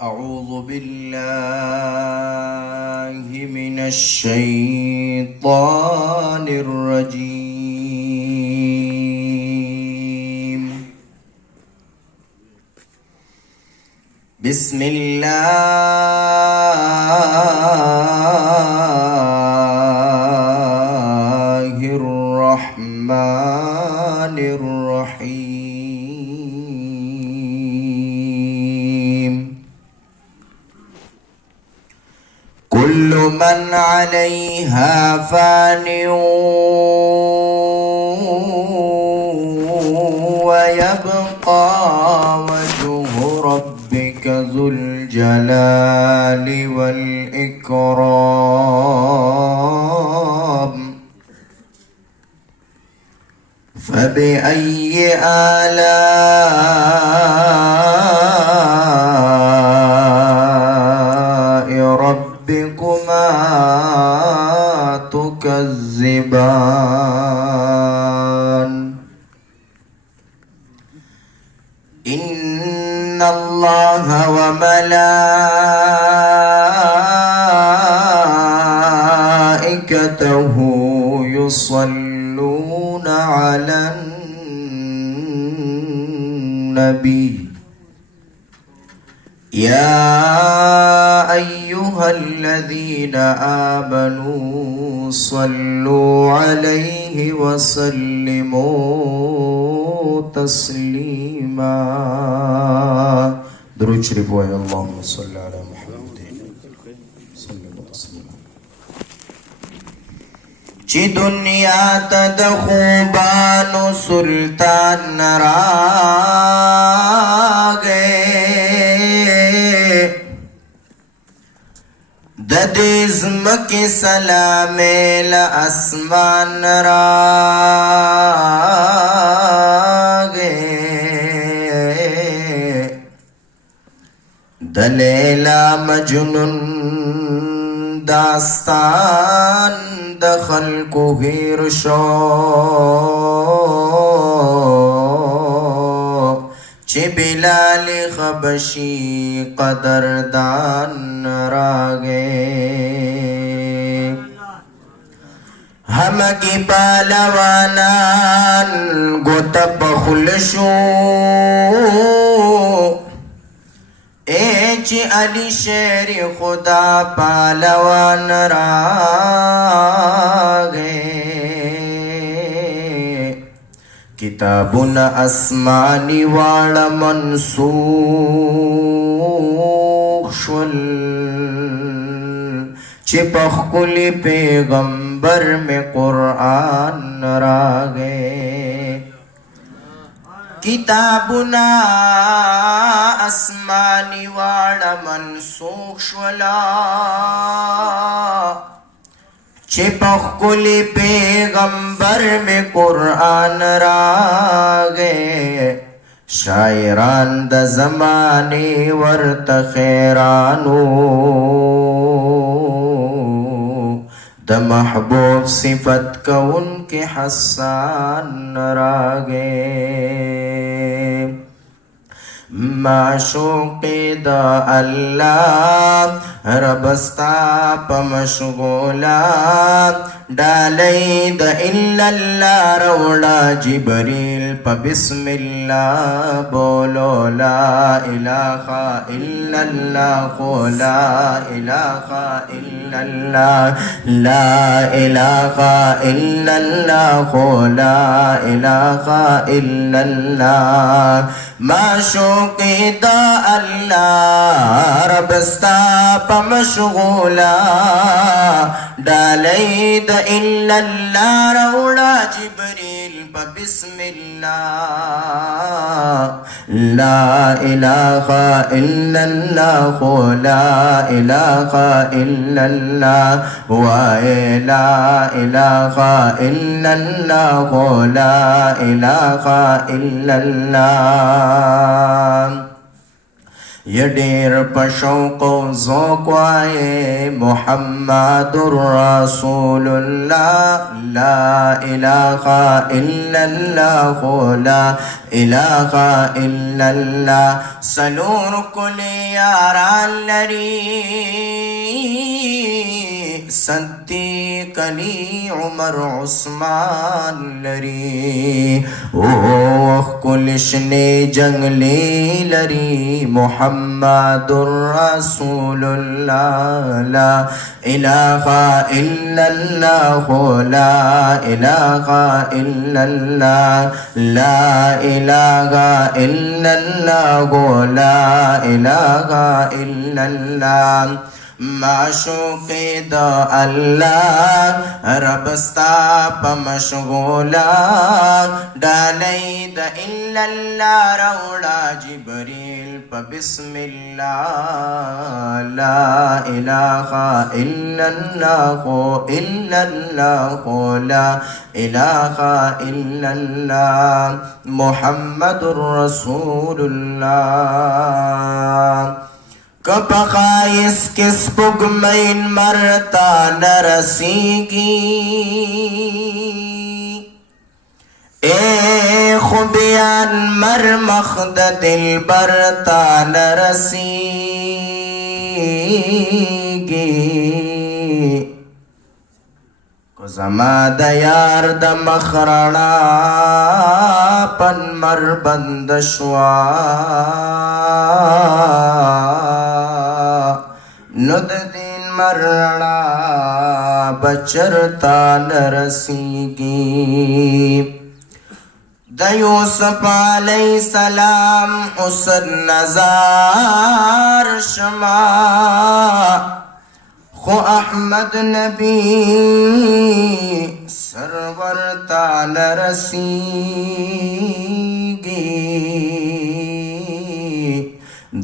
أعوذ بالله من الشيطان الرجيم. بسم الله الرحمن الرحيم. كل من عليها فان ويبقى وجه ربك ذو الجلال والإكرام. فبأي آلاء ربكما تكذبان؟ إن الله وملائكته يصلون على النبي يا أيها الذين آمنوا صلوا عليه وسلموا تسليما. درود شريف ويا اللهم صل على محمد صلى الله عليه وسلم. چی دنیا تد خوبانو سلطان راگے ددزم کی سلام اسمان راگے دلیلا مجنون داستان دخل کو گیر شو چه بلال خبشی قدردان راگے ہم کی پالوانان گوت بخلشو چی علی شیر خدا پالوان راگے کتابنا اسمانی والا منسوخ شل چی پخکلی پیغمبر میں قرآن راگے کتابنا اسمانی واڑا منسوخ شولا چپخ کلی پیغمبر میں قرآن راگے شاعران دا زمانے ورت خیرانو دا محبوب صفت کا ان کے حسان راگے معشوق دا اللہ ربستا پا مشغولا ڈالی دا الا اللہ روڑا جبریل پا بسم اللہ بولو لا الہ الا اللہ خو لا الہ الا اللہ لا الہ الا اللہ خو لا الہ الا اللہ معشوق دا اللہ ربستا پا مشغولا ڈالی دا الا اللہ روڑا جبریل پا بسم اللہ لا الہ الا اللہ خو لا الہ الا اللہ وائے لا الہ الا اللہ خو لا الہ الا اللہ ये ढेर पशौक ज़ौक़ आए मुहम्मदुर रसूलुल्लाह ला इलाहा इल्लल्लाह ला इलाहा इल्लल्लाह सलूर कुल याराल्लरी सद्दीक़ अली उमर उस्मान लरी ओ कुलशने जंगले लरी मुहम्मदुर रसूलुल्लाह ला इलाहा इल्लल्लाह ला इलाहा इल्लल्लाह ला इलाहा इल्लल्लाह ला इलाहा इल्लल्लाह माशूक़े द अल्लाह रबस्ता पमशगोला डालई द इल्लल्लाह रौड़ा जिब्रील प बिस्मिल्लाह ला इलाहा इल्लल्लाह इल्लल्लाह ला इलाहा इल्लल्लाह मुहम्मदुर रसूलुल्लाह कपखाइस किस बुगमैन मरता नरसीगी ए खुबियान मर मखद दिल बरता नरसीगी को जमा दयार द मखरणा पन मर बंदशवा नुद दिन मरणा बचरता नरसीगी यूसुफ अलैहिस्सलाम हुस्न नज़ार शमा खो अहमद नबी सरवर ताल रसीगी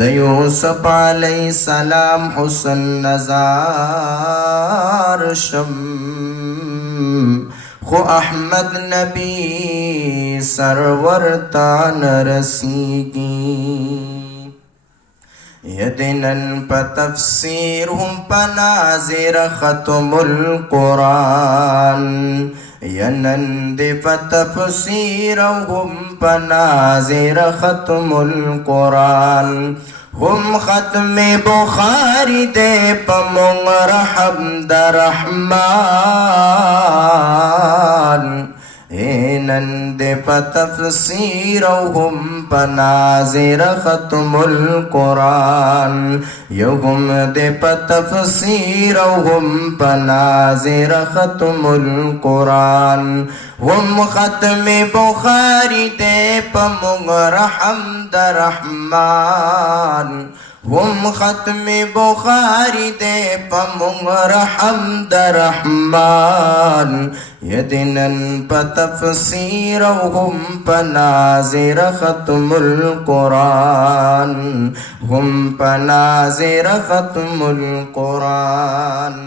यूसुफ अलैहिस्सलाम हुस्न नज़ार शम खो अहमद नबी सरवर तान रसीगी यदिनन प तफसीर हम पनाज़िर ख़त्मुल कुरान यनंद प तफसीर हम पनाज़िर ख़त्मुल कुरान हम ख़त्म बुखारी दे पमुंगर हमद रहमान नंद प तफसीर हम पनाज़िर ख़त्मुल कुरान युगम दे प तफसीर हम पनाज़िर ख़त्मुल कुरान हम ख़त्म बुखारी दे पमुंगर हमद रहमान हम ख़त्म बुखारी दे पमुंगर हमद रहमान यदिनन प तफसीर हम पनाज़िर ख़त्मुल कुरान हम पनाज़िर ख़त्मुल कुरान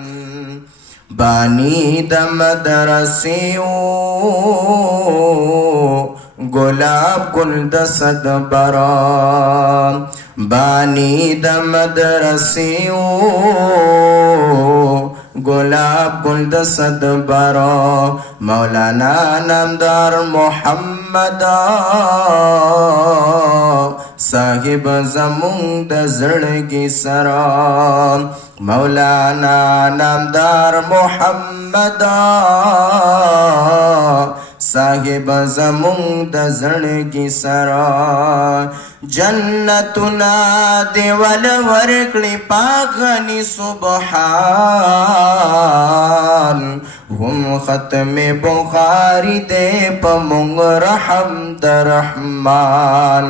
बानी द मदरसियों गुलाब गुलदसद बरा बानी द मदरसियों गुलाब गुलदसद बरा मौलाना नामदार मोहम्मद साहिब ज़मुंद ज़िंदगी सरा मौलाना नामदार मोहम्मद साहिब ज़मुंद ज़िंदगी सरा जन्नतुना देवल वर्कली पागनी सुबहान हम ख़त्म बुखारी दे पमुंगर हमद रहमान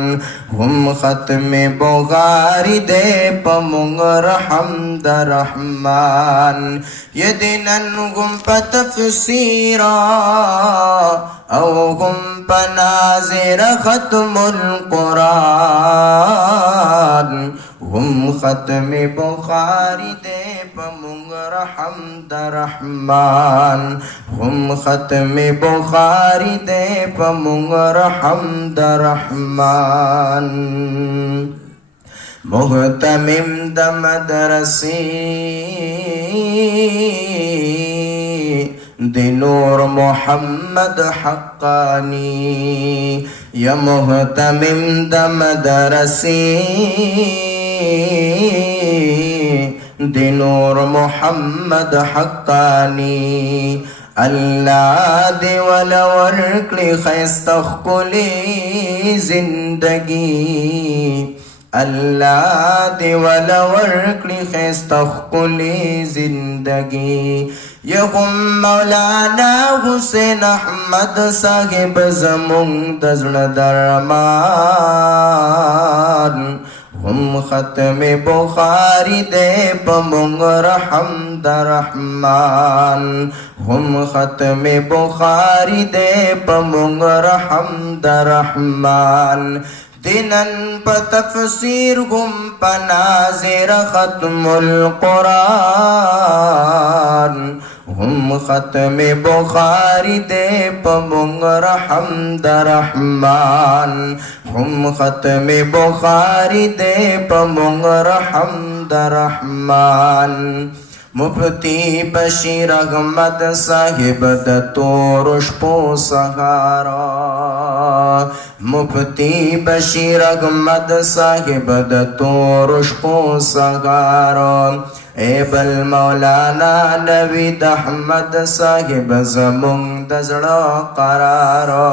हम ख़त्म बुखारी दे पमुंगर हमद रहमान ये दिनन गुम प तफसीरा औ गुम पनाज़िर ख़त्मुल कुरान हम ख़त्म बुखारी दे पमुंगर हमद रहमान हम ख़त्म बुखारी दे पमुंगर हमद रहमान मुहतमिम द मदरसी दिनूर मोहम्मद हक्कानी या मुहतमिम द मदरसी दिनूर मोहम्मद हक्कानी अल्लाह दे वाला वर्कली खैस्तखुली जिंदगी अल्लाह दे वाला वर्कली खैस्तखुली जिंदगी यहुम मौलाना हुसैन अहमद साहिब ज़मुंग दज़्न दरमान हम ख़त्म बुखारी दे पमुंग रहम दरहमान हम ख़त्म बुखारी दे पमुंग रहम दरहमान दिनन प तफसीर हम पनाज़िर ख़त्मुल कुरान हम ख़त्म बुखारी दे पमुंग रहम दरहमान हम ख़त्म बुखारी दे पमुंग रहम दरहमान मुफ्ती बशीर अहमद साहिब दतोरुश पोसहारा मुफ्ती बशीर अहमद साहिब दतोरुश पोसहारा एबल मौलाना नवीद अहमद साहिब ज़मुंग दज़्न करारा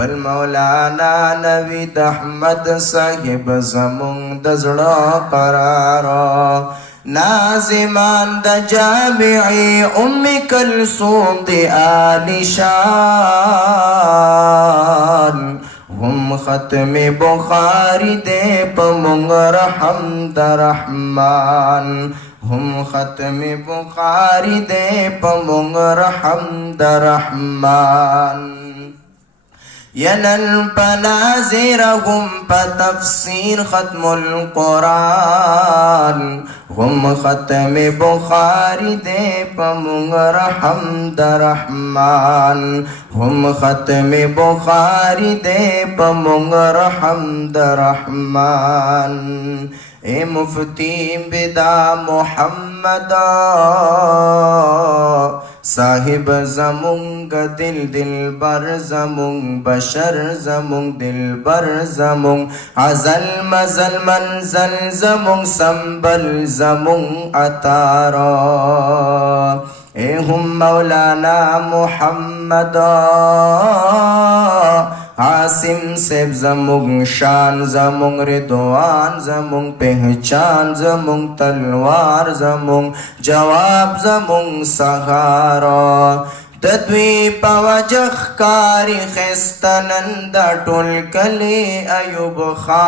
बल मौलाना नवीद अहमद साहिब ज़मुंग दज़्न करारा नाज़िमान द जामिई उम्मी कलसूम दे आलिशान हम ख़त्म बुखारी दे पमुंग रहम दरहमान हम ख़त्म बुखारी दे पमुंग रहम दरहमान यनल पनाज़िर हम प तफसीर ख़त्मुल कुरान हम ख़त्म बुखारी दे पमुंग रहम दरहमान हम ख़त्म बुखारी दे पमुंग रहम दरहमान ए मुफ्ती बिदा मोहम्मद साहिब ज़मुंग दिल दिल बर ज़मुंग बशर ज़मुंग दिल बर ज़मुंग अज़ल मज़ल मंज़ल ज़मुंग संबल ज़मुंग अतारा ए हम मौलाना मोहम्मद आसिम सेब ज़मुंग शान ज़मुंग रिदवान ज़मुंग पहचान ज़मुंग तलवार ज़मुंग जवाब ज़मुंग सहारा तद्वी पवजख कारी खिस्तनंद टुल कले अयुब खान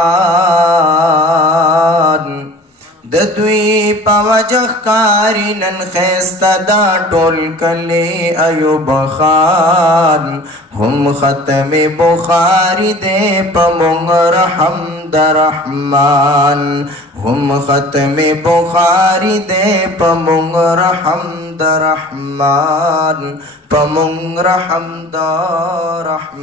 दद्वी पवजख कारी नन खिस्ता टुल कले अयुब खान हम ख़त्म बुखारी दे पमुंग रहम दरहमान हम ख़त्म बुखारी दे पमुंग रहम दरहमान पमुंग रहम दरहमान।